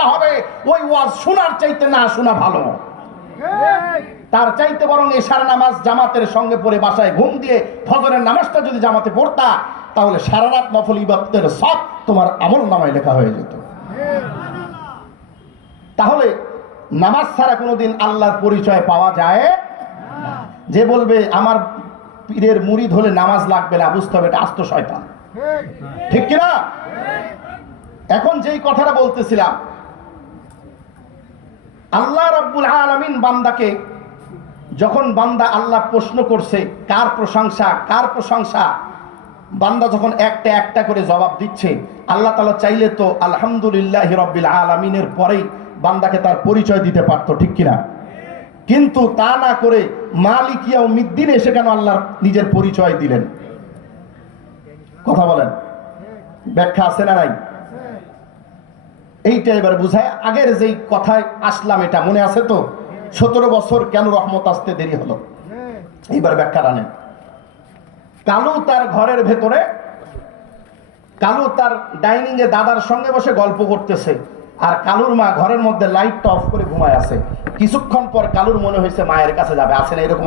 মজা হবে, ওই ওয়াজ শোনার চাইতে না শোনা ভালো। তার চাইতে বরং এশার নামাজ জামাতের সঙ্গে পড়ে বাসায় ঘুম দিয়ে ফজরের নামাজটা যদি জামাতে পড়তা, তাহলে সারা রাত নফল ইবাদতের সব তোমার আমল নামায় লেখা হয়ে যেত। তাহলে নামাজ ছাড়া কোনোদিন আল্লাহর পরিচয় পাওয়া যায় না। যে বলবে আমার পীরের মুরিদ হলে নামাজ লাগবে না, বুঝতে হবে এটা আস্ত শয়তান। ঠিক কিনা? এখন যেই কথাটা বলতেছিলাম, আল্লাহ রাব্বুল আলামিন বান্দাকে যখন বান্দা আল্লাহ প্রশ্ন করছে কার প্রশংসা কার প্রশংসা, বান্দা যখন একটা একটা করে জবাব দিচ্ছে, আল্লাহ তাআলা চাইলে তো আলহামদুলিল্লাহি রাব্বিল আলামিনের পরেই বান্দাকে তার পরিচয় দিতে পারতো। ঠিক কিনা? কিন্তু তা না করে মালিক ইয়াউমিদ্দিন এসে কেন আল্লাহ নিজের পরিচয় দিলেন? কথা বলেন, ব্যাখ্যা আছে না নাই? এইটা এবার বুঝায়। আগের যেই কথায় আসলাম এটা মনে আছে তো, 17 বছর কেন রহমত আসতে দেরি হলো? এইবার ব্যাখ্যা আনেন। কালু তার ঘরের ভেতরে, কালু তার ডাইনিং এ দাদার সঙ্গে বসে গল্প করতেছে, আর কালুর মা ঘরের মধ্যে লাইটটা অফ করে ঘুমায় আছে। কিছুক্ষণ পর কালুর মনে হয়েছে মায়ের কাছে যাবে, আছে না এরকম?